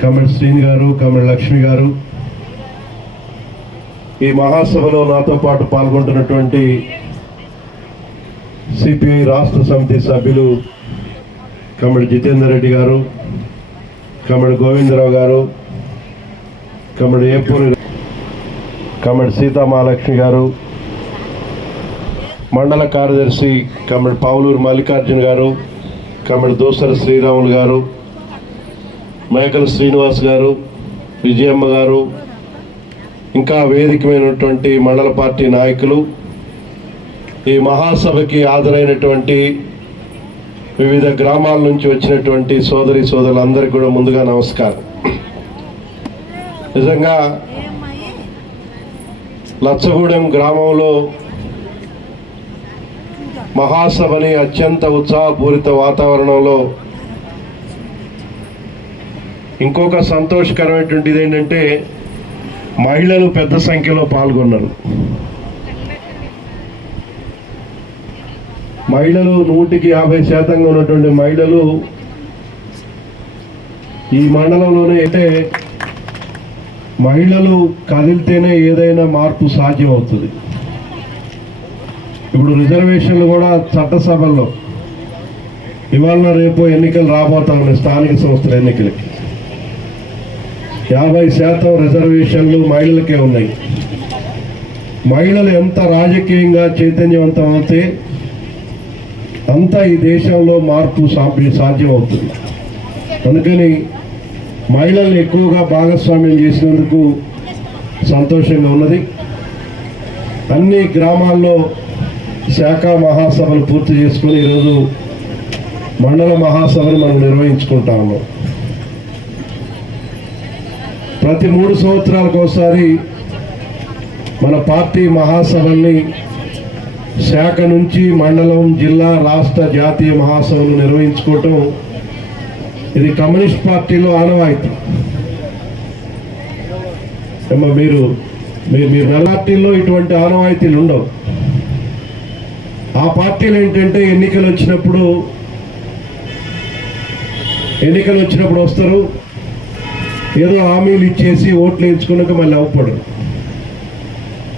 కమిడి శ్రీని గారు, కమిడి లక్ష్మి గారు, ఈ మహాసభలో నాతో పాటు పాల్గొంటున్నటువంటి సిపిఐ రాష్ట్ర సమితి సభ్యులు కమిడి జితేందర్ రెడ్డి గారు, కమిడి గోవిందరావు గారు, కమిడి ఏపూరి, కమిడి సీతామహాలక్ష్మి గారు, మండల కార్యదర్శి కమిడి పావులూరు మల్లికార్జున గారు, కమిడి దోసర శ్రీరాములు గారు, మేకల శ్రీనివాస్ గారు, విజయమ్మ గారు, ఇంకా వేదికమైనటువంటి మండల పార్టీ నాయకులు, ఈ మహాసభకి హాజరైనటువంటి వివిధ గ్రామాల నుంచి వచ్చినటువంటి సోదరి సోదరులందరికీ కూడా ముందుగా నమస్కారం. నిజంగా లచ్చగూడెం గ్రామంలో మహాసభని అత్యంత ఉత్సాహపూరిత వాతావరణంలో ఇంకొక సంతోషకరమైనటువంటిది ఏంటంటే మహిళలు పెద్ద సంఖ్యలో పాల్గొన్నారు. మహిళలు 150% ఉన్నటువంటి మహిళలు ఈ మండలంలోనే. అయితే మహిళలు కదిలితేనే ఏదైనా మార్పు సాధ్యమవుతుంది. ఇప్పుడు రిజర్వేషన్లు కూడా చట్టసభల్లో ఇవాళ రేపు ఎన్నికలు రాబోతా ఉన్నాయి. స్థానిక సంస్థల ఎన్నికలకి 50% రిజర్వేషన్లు మహిళలకే ఉన్నాయి. మహిళలు ఎంత రాజకీయంగా చైతన్యవంతం అవుతే అంతా ఈ దేశంలో మార్పు సాధ్యమవుతుంది. అందుకని మహిళల్ని ఎక్కువగా భాగస్వామ్యం చేసినందుకు సంతోషంగా ఉన్నది. అన్ని గ్రామాల్లో శాఖ మహాసభలు పూర్తి చేసుకొని ఈరోజు మండల మహాసభను మనం నిర్వహించుకుంటాము. ప్రతి 3 సంవత్సరాలకు ఒకసారి మన పార్టీ మహాసభల్ని శాఖ నుంచి మండలం, జిల్లా, రాష్ట్ర, జాతీయ మహాసభలు నిర్వహించుకోవటం ఇది కమ్యూనిస్ట్ పార్టీలో ఆనవాయితీ. మీరు పార్టీల్లో ఇటువంటి ఆనవాయితీలు ఉండవు. ఆ పార్టీలు ఏంటంటే ఎన్నికలు వచ్చినప్పుడు వస్తారు, ఏదో హామీలు ఇచ్చేసి ఓట్లు వేయించుకున్నాక మళ్ళీ అవ్వపడరు.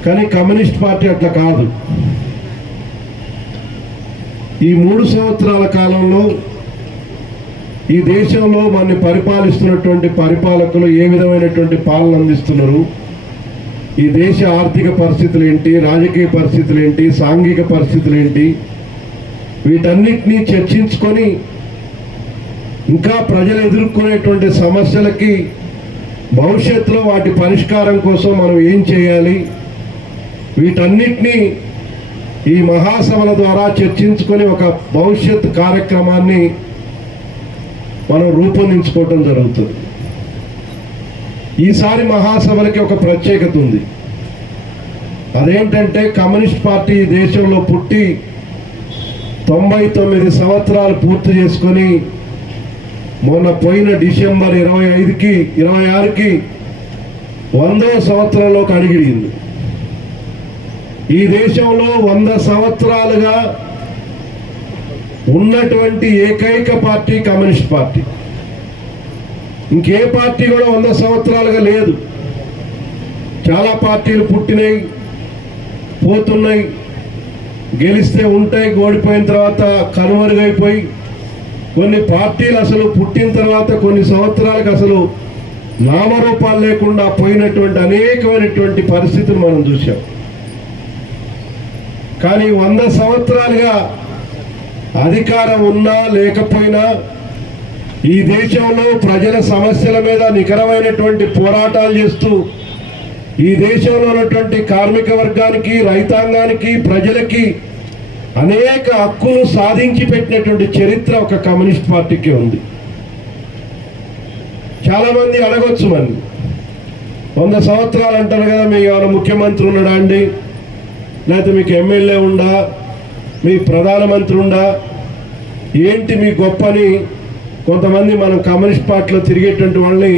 కానీ కమ్యూనిస్ట్ పార్టీ అట్లా కాదు. ఈ 3 సంవత్సరాల కాలంలో ఈ దేశంలో మనని పరిపాలిస్తున్నటువంటి పరిపాలకులు ఏ విధమైనటువంటి పాలన అందిస్తున్నారు, ఈ దేశ ఆర్థిక పరిస్థితులు ఏంటి, రాజకీయ పరిస్థితులు ఏంటి, సాంఘిక పరిస్థితులు ఏంటి, వీటన్నిటినీ చర్చించుకొని ఇంకా ప్రజలు ఎదుర్కొనేటువంటి సమస్యలకి భవిష్యత్తులో వాటి పరిష్కారం కోసం మనం ఏం చేయాలి, వీటన్నిటినీ ఈ మహాసభల ద్వారా చర్చించుకొని ఒక భవిష్యత్ కార్యక్రమాన్ని మనం రూపొందించుకోవటం జరుగుతుంది. ఈసారి మహాసభలకి ఒక ప్రత్యేకత ఉంది. అదేంటంటే కమ్యూనిస్ట్ పార్టీ దేశంలో పుట్టి 99 సంవత్సరాలు పూర్తి చేసుకొని మొన్న పోయిన డిసెంబర్ 26కి 100వ సంవత్సరంలోకి అడుగిడింది. ఈ దేశంలో 100 సంవత్సరాలుగా ఉన్నటువంటి ఏకైక పార్టీ కమ్యూనిస్ట్ పార్టీ. ఇంకే పార్టీ కూడా 100 సంవత్సరాలుగా లేదు. చాలా పార్టీలు పుట్టినాయి, పోతున్నాయి, గెలిస్తే ఉంటాయి, ఓడిపోయిన తర్వాత కనుమరుగైపోయి, కొన్ని పార్టీలు అసలు పుట్టిన తర్వాత కొన్ని సంవత్సరాలకు అసలు నామరూపాలు లేకుండా పోయినటువంటి అనేకమైనటువంటి పరిస్థితులు మనం చూసాం. కానీ 100 సంవత్సరాలుగా అధికారం ఉన్నా లేకపోయినా ఈ దేశంలో ప్రజల సమస్యల మీద నికరమైనటువంటి పోరాటాలు చేస్తూ ఈ దేశంలో ఉన్నటువంటి కార్మిక వర్గానికి, రైతాంగానికి, ప్రజలకి అనేక హక్కులు సాధించి పెట్టినటువంటి చరిత్ర ఒక కమ్యూనిస్ట్ పార్టీకి ఉంది. చాలామంది అడగొచ్చు, మరి 100 సంవత్సరాలు అంటారు కదా, మీకు ఏమైనా ముఖ్యమంత్రి ఉన్నాడా అండి, లేకపోతే మీకు ఎమ్మెల్యే ఉండా, మీ ప్రధానమంత్రి ఉండా, ఏంటి మీ గొప్పని కొంతమంది మనం కమ్యూనిస్ట్ పార్టీలో తిరిగేటువంటి వాళ్ళని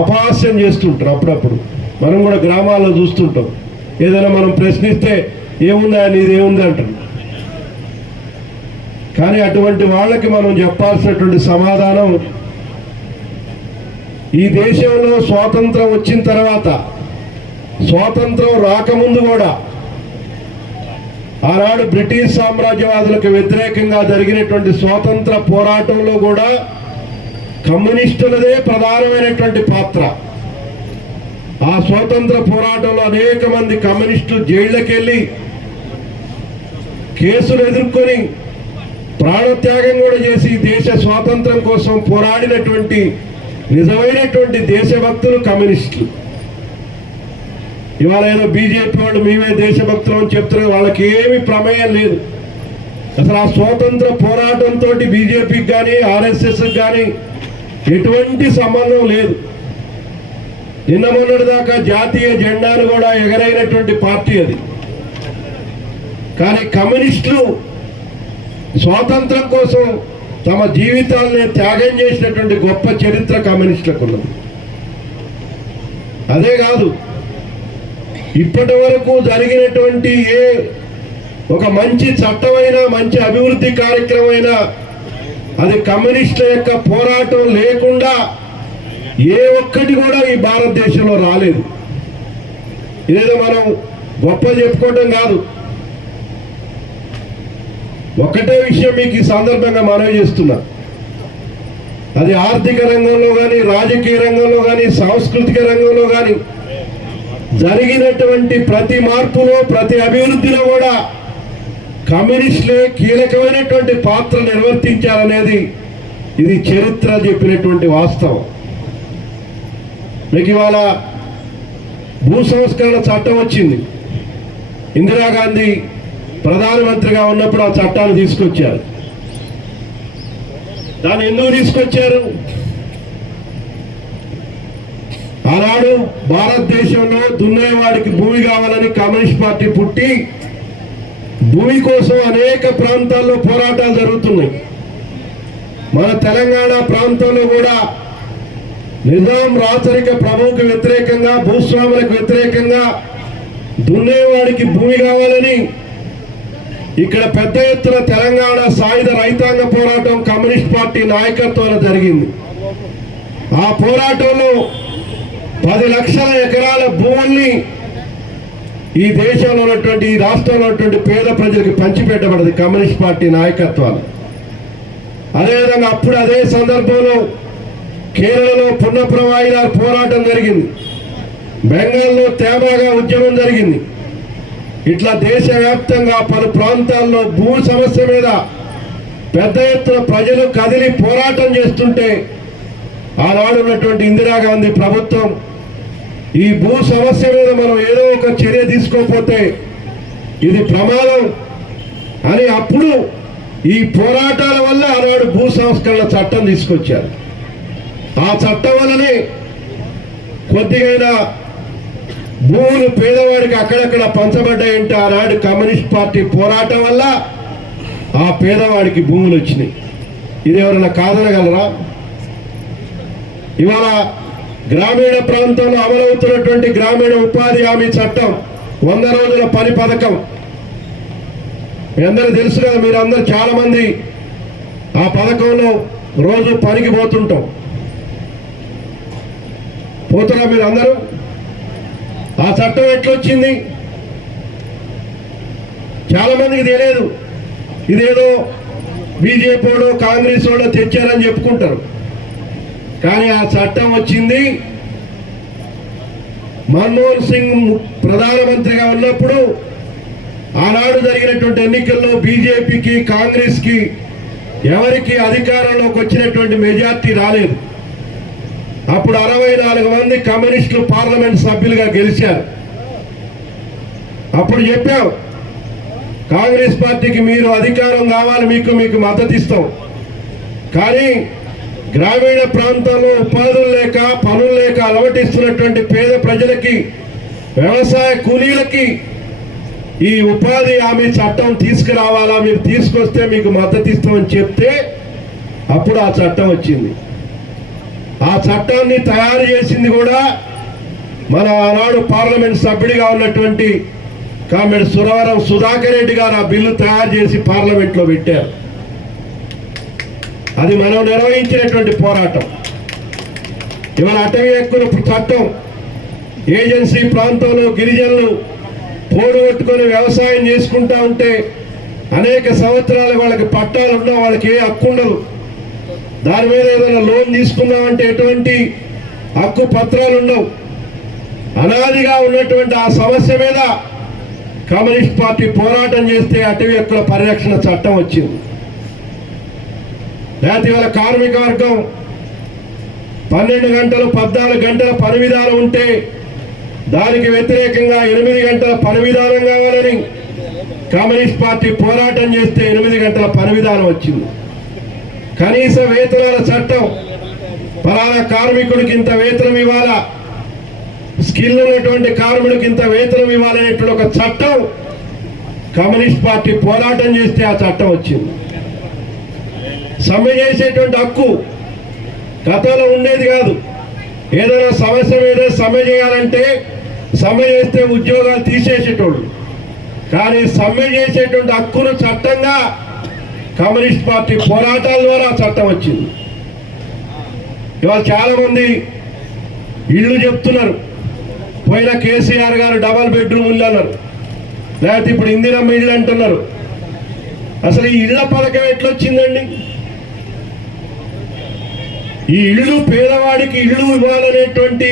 అపహాస్యం చేస్తుంటారు. అప్పుడప్పుడు మనం కూడా గ్రామాల్లో చూస్తుంటాం. ఏదైనా మనం ప్రశ్నిస్తే ఏముందా నీది ఏముంది అంటారు. కానీ అటువంటి వాళ్ళకి మనం చెప్పాల్సినటువంటి సమాధానం ఈ దేశంలో స్వాతంత్రం వచ్చిన తర్వాత, స్వాతంత్రం రాకముందు కూడా ఆనాడు బ్రిటిష్ సామ్రాజ్యవాదులకు వ్యతిరేకంగా జరిగినటువంటి స్వాతంత్ర పోరాటంలో కూడా కమ్యూనిస్టులదే ప్రధానమైనటువంటి పాత్ర. ఆ స్వాతంత్ర పోరాటంలో అనేక మంది కమ్యూనిస్టులు జైళ్ళకెళ్ళి కేసులు ఎదుర్కొని ప్రాణత్యాగం కూడా చేసి దేశ స్వాతంత్రం కోసం పోరాడినటువంటి నిజమైనటువంటి దేశభక్తులు కమ్యూనిస్టులు. ఇవాళ ఏదో బీజేపీ వాళ్ళు మేమే దేశభక్తులు అని చెప్తున్నారు. వాళ్ళకి ఏమి ప్రమేయం లేదు. అసలు ఆ స్వాతంత్ర పోరాటంతో బీజేపీకి కానీ ఆర్ఎస్ఎస్కి కానీ ఎటువంటి సంబంధం లేదు. నిన్న మొన్నటి దాకా జాతీయ జెండాను కూడా ఎగరైనటువంటి పార్టీ అది. కానీ కమ్యూనిస్టులు స్వాతంత్రం కోసం తమ జీవితాలని త్యాగం చేసినటువంటి గొప్ప చరిత్ర కమ్యూనిస్టులకు ఉన్నది. అదే కాదు, ఇప్పటి వరకు జరిగినటువంటి ఒక మంచి చట్టమైనా మంచి అభివృద్ధి కార్యక్రమమైనా అది కమ్యూనిస్టుల యొక్క పోరాటం లేకుండా ఏ ఒక్కటి కూడా ఈ భారతదేశంలో రాలేదు. ఇదేదో మనం గొప్ప చెప్పుకోవటం కాదు. ఒకటే విషయం మీకు ఈ సందర్భంగా మనవి చేస్తున్నా, అది ఆర్థిక రంగంలో కానీ, రాజకీయ రంగంలో కానీ, సాంస్కృతిక రంగంలో కానీ జరిగినటువంటి ప్రతి మార్పులో, ప్రతి అభివృద్ధిలో కూడా కమ్యూనిస్టులే కీలకమైనటువంటి పాత్ర నిర్వర్తించారనేది ఇది చరిత్ర చెప్పినటువంటి వాస్తవం. మీకు ఇవాళ భూ సంస్కరణ చట్టం వచ్చింది. ఇందిరాగాంధీ ప్రధానమంత్రిగా ఉన్నప్పుడు ఆ చట్టాన్ని తీసుకొచ్చారు. దాన్ని ఎందుకు తీసుకొచ్చారు? ఆనాడు భారతదేశంలో దున్నేవాడికి భూమి కావాలని కమ్యూనిస్ట్ పార్టీ పుట్టి భూమి కోసం అనేక ప్రాంతాల్లో పోరాటాలు జరుగుతున్నాయి. మన తెలంగాణ ప్రాంతంలో కూడా నిజాం రాచరిక ప్రభువుకు వ్యతిరేకంగా, భూస్వాములకు వ్యతిరేకంగా దున్నేవాడికి భూమి కావాలని ఇక్కడ పెద్ద ఎత్తున తెలంగాణ సాయుధ రైతాంగ పోరాటం కమ్యూనిస్ట్ పార్టీ నాయకత్వంలో జరిగింది. ఆ పోరాటంలో 10 లక్షల ఎకరాల భూముల్ని ఈ దేశంలో ఉన్నటువంటి, ఈ రాష్ట్రంలో ఉన్నటువంటి పేద ప్రజలకు పంచిపెట్టబడింది కమ్యూనిస్ట్ పార్టీ నాయకత్వాలు. అదేవిధంగా అప్పుడు అదే సందర్భంలో కేరళలో పున్నప్రవాయిదార్ పోరాటం జరిగింది. బెంగాల్లో తేబాగా ఉద్యమం జరిగింది. ఇట్లా దేశవ్యాప్తంగా పలు ప్రాంతాల్లో భూ సమస్య మీద పెద్ద ఎత్తున ప్రజలు కదిలి పోరాటం చేస్తుంటే ఆనాడు ఉన్నటువంటి ఇందిరాగాంధీ ప్రభుత్వం ఈ భూ సమస్య మీద మనం ఏదో ఒక చర్య తీసుకోకపోతే ఇది ప్రమాదం అని అప్పుడు ఈ పోరాటాల వల్ల ఆనాడు భూ సంస్కరణ చట్టం తీసుకొచ్చారు. ఆ చట్టం వల్లనే కొద్దిగైనా భూములు పేదవాడికి అక్కడక్కడ పంచబడ్డాయంటే ఆనాడు కమ్యూనిస్ట్ పార్టీ పోరాటం వల్ల ఆ పేదవాడికి భూములు వచ్చినాయి. ఇది ఎవరైనా కాదనగలరా? ఇవాళ గ్రామీణ ప్రాంతంలో అమలవుతున్నటువంటి గ్రామీణ ఉపాధి హామీ చట్టం, 100 రోజుల పని పథకం మీ అందరూ తెలుసు కదా. మీరందరూ చాలా మంది ఆ పథకంలో రోజు పనికి పోతుంటాం. పోతున్నా మీరు అందరూ? ఆ చట్టం ఎట్లొచ్చింది చాలా మందికి తెలియదు. ఇదేదో బీజేపీ వాడు, కాంగ్రెస్ వాడు తెచ్చారని చెప్పుకుంటారు. కానీ ఆ చట్టం వచ్చింది మన్మోహన్ సింగ్ ప్రధానమంత్రిగా ఉన్నప్పుడు. ఆనాడు జరిగినటువంటి ఎన్నికల్లో బీజేపీకి, కాంగ్రెస్కి ఎవరికి అధికారంలోకి వచ్చినటువంటి మెజార్టీ రాలేదు. అప్పుడు 64 మంది కమ్యూనిస్టులు పార్లమెంట్ సభ్యులుగా గెలిచారు. అప్పుడు చెప్పాం, కాంగ్రెస్ పార్టీకి మీరు అధికారం కావాలి, మీకు మద్దతు ఇస్తాం. కానీ గ్రామీణ ప్రాంతాల్లో ఉపాధులు లేక, పనులు లేక అలవటిస్తున్నటువంటి పేద ప్రజలకి, వ్యవసాయ కూలీలకి ఈ ఉపాధి హామీ చట్టం తీసుకురావాలా, మీరు తీసుకొస్తే మీకు మద్దతు ఇస్తామని చెప్తే అప్పుడు ఆ చట్టం వచ్చింది. ఆ చట్టాన్ని తయారు చేసింది కూడా మన ఆనాడు పార్లమెంట్ సభ్యుడిగా ఉన్నటువంటి కామెడి సురవరం సుధాకర్ రెడ్డి గారు ఆ బిల్లు తయారు చేసి పార్లమెంట్లో పెట్టారు. అది మనం నిర్వహించినటువంటి పోరాటం. ఇవాళ అటవీ హక్కుల చట్టం ఏజెన్సీ ప్రాంతంలో గిరిజనులు పోడుగొట్టుకొని వ్యవసాయం చేసుకుంటా ఉంటే అనేక సంవత్సరాలు వాళ్ళకి పట్టాలు ఉండవు, వాళ్ళకి ఏ హక్కు ఉండదు. దాని మీద ఏదైనా లోన్ తీసుకుందామంటే ఎటువంటి హక్కు పత్రాలు ఉండవు. అనాదిగా ఉన్నటువంటి ఆ సమస్య మీద కమ్యూనిస్ట్ పార్టీ పోరాటం చేస్తే అటవీ హక్కుల పరిరక్షణ చట్టం వచ్చింది. లేకపోతే ఇవాళ కార్మిక వర్గం 12 గంటలు 14 గంటల పని విధానం ఉంటే దానికి వ్యతిరేకంగా 8 గంటల పని విధానం కావాలని కమ్యూనిస్ట్ పార్టీ పోరాటం చేస్తే 8 గంటల పని విధానం వచ్చింది. కనీస వేతనాల చట్టం, పలానా కార్మికుడికి ఇంత వేతనం ఇవ్వాలా, స్కిల్ ఉన్నటువంటి కార్మికుడికి ఇంత వేతనం ఇవ్వాలనేటువంటి ఒక చట్టం కమ్యూనిస్ట్ పార్టీ పోరాటం చేస్తే ఆ చట్టం వచ్చింది. సమ్మె చేసేటువంటి హక్కు గతంలో ఉండేది కాదు. ఏదైనా సమస్య మీద సమ్మె చేయాలంటే సమ్మె చేస్తే ఉద్యోగాలు తీసేసేటోళ్ళు. కానీ సమ్మె చేసేటువంటి హక్కును చట్టంగా కమ్యూనిస్ట్ పార్టీ పోరాటాల ద్వారా చట్టం వచ్చింది. ఇవాళ చాలా మంది ఇళ్ళు చెప్తున్నారు, పోయిన కేసీఆర్ గారు డబల్ బెడ్రూమ్ ఇల్లు అన్నారు, లేకపోతే ఇప్పుడు ఇందిరమ్మ ఇళ్ళు అంటున్నారు. అసలు ఈ ఇళ్ల పథకం ఎట్లొచ్చిందండి? ఈ ఇళ్ళు పేదవాడికి ఇళ్ళు ఇవ్వాలనేటువంటి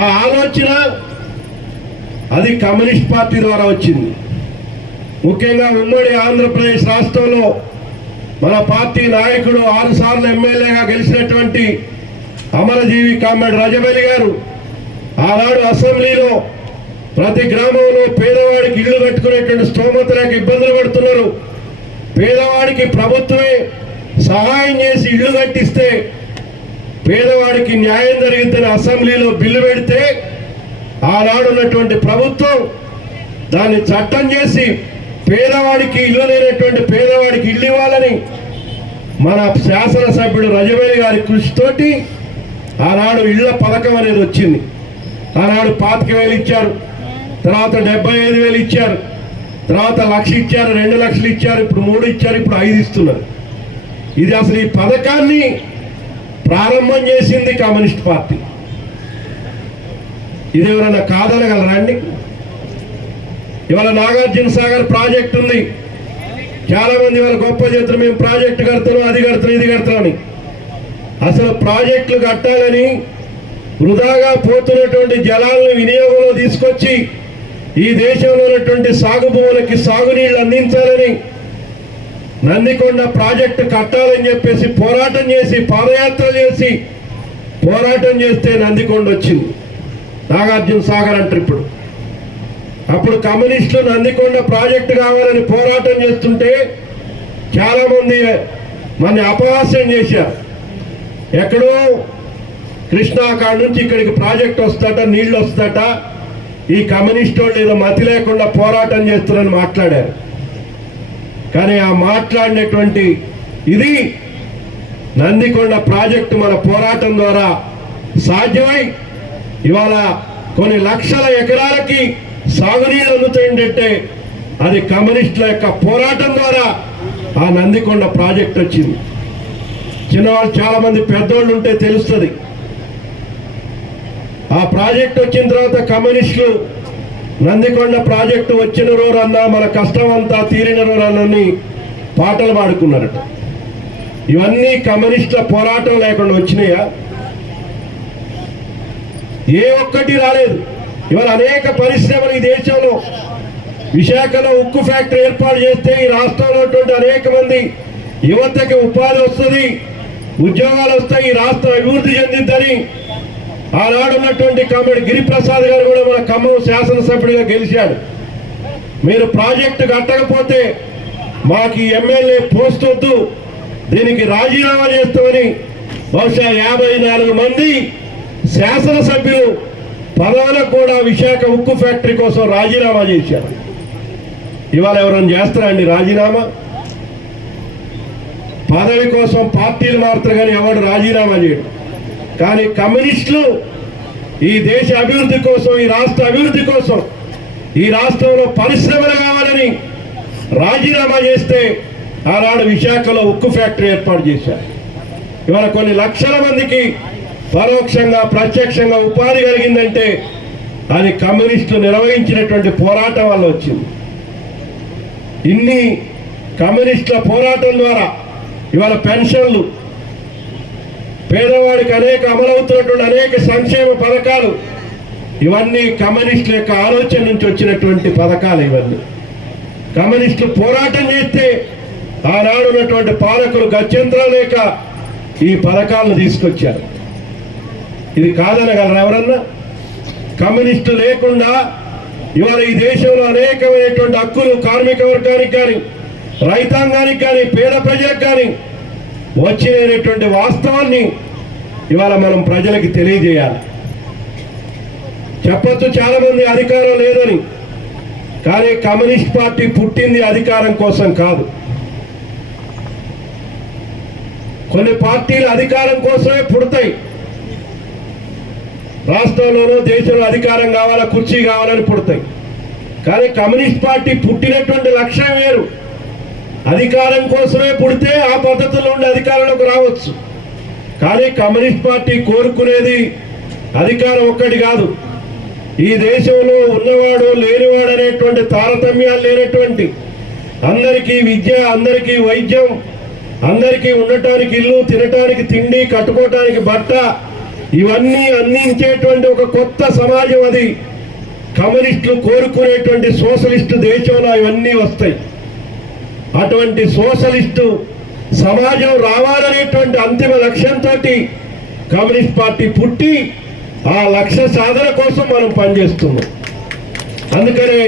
ఆ ఆలోచన అది కమ్యూనిస్ట్ పార్టీ ద్వారా వచ్చింది. ముఖ్యంగా ఉమ్మడి ఆంధ్రప్రదేశ్ రాష్ట్రంలో మన పార్టీ నాయకుడు 6 సార్లు ఎమ్మెల్యేగా గెలిచినటువంటి అమరజీవి కామ్రేడ్ రజబెలి గారు ఆనాడు అసెంబ్లీలో ప్రతి గ్రామంలో పేదవాడికి ఇళ్లు కట్టుకునేటువంటి స్తోమత లేక ఇబ్బందులు పడుతున్నారు, పేదవాడికి ప్రభుత్వమే సహాయం చేసి ఇళ్లు కట్టిస్తే పేదవాడికి న్యాయం జరిగిద్దని అసెంబ్లీలో బిల్లు పెడితే ఆనాడు ఉన్నటువంటి ప్రభుత్వం దాన్ని చట్టం చేసి పేదవాడికి ఇల్లు లేనటువంటి పేదవాడికి ఇల్లు ఇవ్వాలని మన శాసనసభ్యుడు రజబెలి గారి కృషితోటి ఆనాడు ఇళ్ల పథకం అనేది వచ్చింది. ఆనాడు 25,000 ఇచ్చారు, తర్వాత 75,000 ఇచ్చారు, తర్వాత 1,00,000 ఇచ్చారు, 2 లక్షలు ఇచ్చారు, ఇప్పుడు 3 ఇచ్చారు, ఇప్పుడు 5 ఇస్తున్నారు. ఇది అసలు ఈ పథకాన్ని ప్రారంభం చేసింది కమ్యూనిస్ట్ పార్టీ. ఇది ఎవరన్నా కాదనగలరా అండి? ఇవాళ నాగార్జున సాగర్ ప్రాజెక్ట్ ఉంది, చాలా మంది వాళ్ళ గొప్ప చేతులు మేము ప్రాజెక్టు కడతాం, అది కడతాం, ఇది కడతామని. అసలు ప్రాజెక్టులు కట్టాలని వృధాగా పోతున్నటువంటి జలాలను వినియోగంలో తీసుకొచ్చి ఈ దేశంలో ఉన్నటువంటి సాగు భూములకి సాగునీళ్లు అందించాలని నందికొండ ప్రాజెక్టు కట్టాలని చెప్పేసి పోరాటం చేసి పాదయాత్ర చేసి పోరాటం చేస్తే నందికొండ వచ్చింది. నాగార్జున సాగర్ అంటారు ఇప్పుడు. అప్పుడు కమ్యూనిస్టులు నందికొండ ప్రాజెక్టు కావాలని పోరాటం చేస్తుంటే చాలా మంది మన అపహాస్యం చేశారు. ఎక్కడో కృష్ణా కాడ నుంచి ఇక్కడికి ప్రాజెక్ట్ వస్తాట, నీళ్లు వస్తాట, ఈ కమ్యూనిస్ట్ వాళ్ళు ఏదో మతి లేకుండా పోరాటం చేస్తున్నారని మాట్లాడారు. కానీ ఆ మాట్లాడినటువంటి ఇది నందికొండ ప్రాజెక్టు మన పోరాటం ద్వారా సాధ్యమై ఇవాళ కొన్ని లక్షల ఎకరాలకి సాగునీళ్ళు అందుతాయంటే అది కమ్యూనిస్టుల యొక్క పోరాటం ద్వారా ఆ నందికొండ ప్రాజెక్ట్ వచ్చింది. చిన్నవాళ్ళు చాలా మంది పెద్దోళ్ళు ఉంటే తెలుస్తుంది. ఆ ప్రాజెక్ట్ వచ్చిన తర్వాత కమ్యూనిస్టులు నందికొండ ప్రాజెక్టు వచ్చిన రోజన్నా మన కష్టం అంతా తీరిన రోజునని పాటలు పాడుకున్నారట. ఇవన్నీ కమ్యూనిస్టుల పోరాటం లేకుండా వచ్చినాయా? ఏ ఒక్కటి రాలేదు. ఇవాళ అనేక పరిశ్రమలు ఈ దేశంలో, విశాఖలో ఉక్కు ఫ్యాక్టరీ ఏర్పాటు చేస్తే ఈ రాష్ట్రంలో అనేక మంది యువతకి ఉపాధి వస్తుంది, ఉద్యోగాలు వస్తాయి, ఈ రాష్ట్రం అభివృద్ధి చెందిద్దని ఆనాడు ఉన్నటువంటి కామ్రేడ్ గిరిప్రసాద్ గారు కూడా మన ఖమ్మం శాసనసభ్యుడిగా గెలిచాడు. మీరు ప్రాజెక్టు కట్టకపోతే మాకు ఎమ్మెల్యే పోస్ట్ వద్దు, దీనికి రాజీనామా చేస్తామని బహుశా 54 మంది శాసనసభ్యులు పదవులకు కూడా విశాఖ ఉక్కు ఫ్యాక్టరీ కోసం రాజీనామా చేశారు. ఇవాళ ఎవరైనా చేస్తారా అండి రాజీనామా? పదవి కోసం పార్టీలు మారుతారు కానీ ఎవడు రాజీనామా చేయడు. కానీ కమ్యూనిస్టులు ఈ దేశ అభివృద్ధి కోసం, ఈ రాష్ట్ర అభివృద్ధి కోసం, ఈ రాష్ట్రంలో పరిశ్రమలు కావాలని రాజీనామా చేస్తే ఆనాడు విశాఖలో ఉక్కు ఫ్యాక్టరీ ఏర్పాటు చేశారు. ఇవాళ కొన్ని లక్షల మందికి పరోక్షంగా ప్రత్యక్షంగా ఉపాధి కలిగిందంటే అది కమ్యూనిస్టులు నిర్వహించినటువంటి పోరాటం వల్ల వచ్చింది. ఇన్ని కమ్యూనిస్టుల పోరాటం ద్వారా ఇవాళ పెన్షన్లు, పేదవాడికి అనేక అమలవుతున్నటువంటి అనేక సంక్షేమ పథకాలు, ఇవన్నీ కమ్యూనిస్టుల యొక్క ఆలోచన నుంచి వచ్చినటువంటి పథకాలు. ఇవన్నీ కమ్యూనిస్టులు పోరాటం చేస్తే ఆనాడు ఉన్నటువంటి పాలకులు గత్యంతరం లేక ఈ పథకాలను తీసుకొచ్చారు. ఇది కాదనగలరా ఎవరన్నా? కమ్యూనిస్టు లేకుండా ఇవాళ ఈ దేశంలో అనేకమైనటువంటి హక్కులు కార్మిక వర్గానికి కానీ, రైతాంగానికి కానీ, పేద ప్రజలకు కానీ వచ్చినటువంటి వాస్తవాన్ని ఇవాళ మనం ప్రజలకి తెలియజేయాలి. చెప్పొచ్చు చాలా మంది అధికారం లేదని, కానీ కమ్యూనిస్ట్ పార్టీ పుట్టింది అధికారం కోసం కాదు. కొన్ని పార్టీలు అధికారం కోసమే పుడతాయి. రాష్ట్రంలోనూ దేశంలో అధికారం కావాలా, కుర్చీ కావాలని పుడతాయి. కానీ కమ్యూనిస్ట్ పార్టీ పుట్టినటువంటి లక్ష్యం వేరు. అధికారం కోసమే పుడితే ఆ పద్ధతిలో ఉండి అధికారంలోకి రావచ్చు. కానీ కమ్యూనిస్ట్ పార్టీ కోరుకునేది అధికారం ఒక్కటి కాదు. ఈ దేశంలో ఉన్నవాడు లేనివాడు అనేటువంటి తారతమ్యాలు లేనటువంటి, అందరికీ విద్య, అందరికీ వైద్యం, అందరికీ ఉండటానికి ఇల్లు, తినటానికి తిండి, కట్టుకోవటానికి బట్ట, ఇవన్నీ అందించేటువంటి ఒక కొత్త సమాజం అది కమ్యూనిస్టులు కోరుకునేటువంటి సోషలిస్టు దేశంలో ఇవన్నీ వస్తాయి. అటువంటి సోషలిస్టు సమాజం రావాలనేటువంటి అంతిమ లక్ష్యంతో కమ్యూనిస్ట్ పార్టీ పుట్టి ఆ లక్ష్య సాధన కోసం మనం పనిచేస్తున్నాం. అందుకనే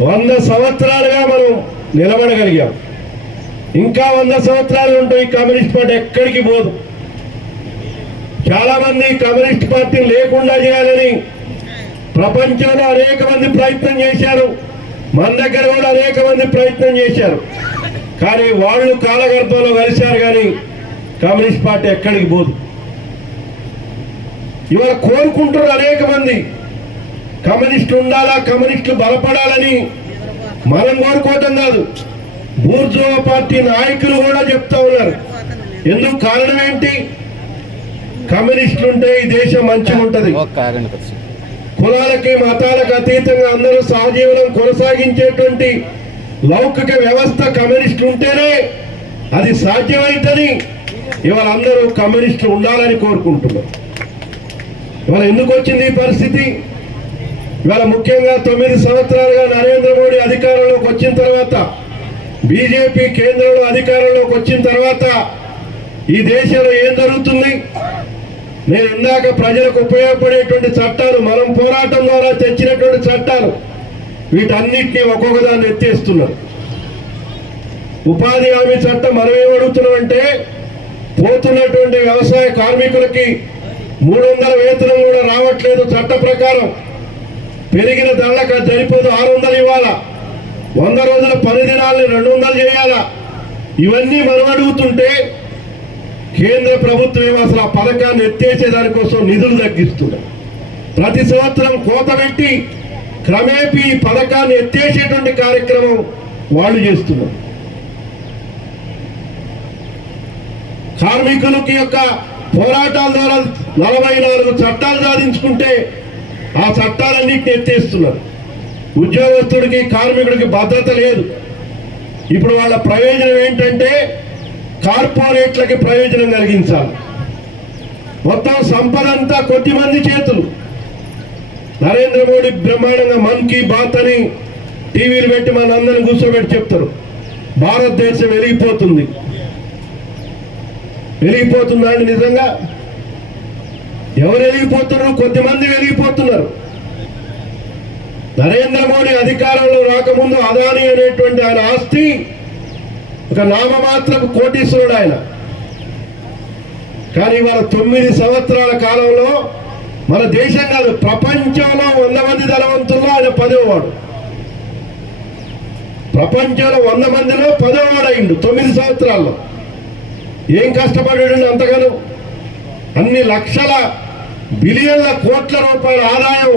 100 సంవత్సరాలుగా మనం నిలబడగలిగాం. ఇంకా 100 సంవత్సరాలు ఉంటాయి. కమ్యూనిస్ట్ పార్టీ ఎక్కడికి పోదు. చాలా మంది కమ్యూనిస్ట్ పార్టీని లేకుండా చేయాలని ప్రపంచంలో అనేక మంది ప్రయత్నం చేశారు. మన దగ్గర కూడా అనేక మంది ప్రయత్నం చేశారు. కానీ వాళ్ళు కాలగర్భంలో కలిశారు. కానీ కమ్యూనిస్ట్ పార్టీ ఎక్కడికి పోదు. ఇవాళ కోరుకుంటారు అనేక మంది కమ్యూనిస్టులు ఉండాలా, కమ్యూనిస్టులు బలపడాలని. మనం కోరుకోవటం కాదు, బూర్జువా పార్టీ నాయకులు కూడా చెప్తా ఉన్నారు. ఎందుకు? కారణం ఏంటి? కమ్యూనిస్టులు ఉంటే ఈ దేశం మంచిగా ఉంటది. కులాలకి మతాలకు అతీతంగా అందరూ సహజీవనం కొనసాగించేటువంటి లౌకిక వ్యవస్థ కమ్యూనిస్టులు ఉంటేనే అది సాధ్యమైందని ఇవాళ అందరూ కమ్యూనిస్టులు ఉండాలని కోరుకుంటున్నారు. ఇవాళ ఎందుకు వచ్చింది ఈ పరిస్థితి? ఇవాళ ముఖ్యంగా 9 సంవత్సరాలుగా నరేంద్ర మోడీ అధికారంలోకి వచ్చిన తర్వాత, బీజేపీ కేంద్రంలో అధికారంలోకి వచ్చిన తర్వాత ఈ దేశంలో ఏం జరుగుతుంది? నేను ఇందాక ప్రజలకు ఉపయోగపడేటువంటి చట్టాలు, మనం పోరాటం ద్వారా తెచ్చినటువంటి చట్టాలు, వీటన్నిటినీ ఒక్కొక్క దాన్ని ఎత్తేస్తున్నారు. ఉపాధి హామీ చట్టం మనం ఏమడుగుతున్నామంటే, పోతున్నటువంటి వ్యవసాయ కార్మికులకి 300 వేతనం కూడా రావట్లేదు. చట్ట ప్రకారం పెరిగిన ధరలకు సరిపోదు. 600 ఇవ్వాలా, 100 రోజుల పని దినాలని 200 చేయాలా. ఇవన్నీ మనం అడుగుతుంటే కేంద్ర ప్రభుత్వం ఏమో అసలు ఆ పథకాన్ని ఎత్తేసే దానికోసం నిధులు తగ్గిస్తున్నారు. ప్రతి సంవత్సరం కోత పెట్టి క్రమేపీ ఈ పథకాన్ని ఎత్తేసేటువంటి కార్యక్రమం వాళ్ళు చేస్తున్నారు. కార్మికులకి యొక్క పోరాటాల ద్వారా 44 చట్టాలు సాధించుకుంటే ఆ చట్టాలన్నింటినీ ఎత్తేస్తున్నారు. ఉద్యోగస్తుడికి, కార్మికుడికి భద్రత లేదు. ఇప్పుడు వాళ్ళ ప్రయోజనం ఏంటంటే కార్పొరేట్లకి ప్రయోజనం కలిగించాలి. మొత్తం సంపద అంతా కొద్దిమంది చేతులు. నరేంద్ర మోడీ బ్రహ్మాండంగా మన్ కీ బాత్ అని టీవీలు పెట్టి మన అందరిని కూర్చోబెట్టి చెప్తారు, భారతదేశం వెలిగిపోతుంది. వెలిగిపోతుందా అండి? నిజంగా ఎవరు వెలిగిపోతున్నారు? కొద్దిమంది వెలిగిపోతున్నారు. నరేంద్ర మోడీ అధికారంలో రాకముందు అదానీ అనేటువంటి ఆయన ఆస్తి ఒక నామమాత్రపు కోటీశ్వరుడు ఆయన. కానీ ఇవాళ 9 సంవత్సరాల కాలంలో మన దేశం కాదు, ప్రపంచంలో 100 మంది ధనవంతుల్లో ఆయన 10వ వాడు. ప్రపంచంలో 100 మందిలో 10వ వాడు అయిండు 9 సంవత్సరాల్లో. ఏం కష్టపడాడు అంతగానో? అన్ని లక్షల బిలియన్ల కోట్ల రూపాయల ఆదాయం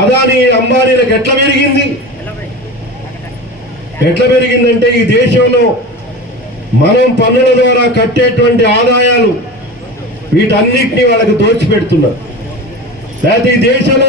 అదానీ అంబానీలకు ఎట్లా పెరిగింది? ఎట్లా పెరిగిందంటే ఈ దేశంలో మనం పన్నుల ద్వారా కట్టేటువంటి ఆదాయాలు వీటన్నిటినీ వాళ్ళకి దోచిపెడుతున్నారు. లేకపోతే ఈ దేశంలో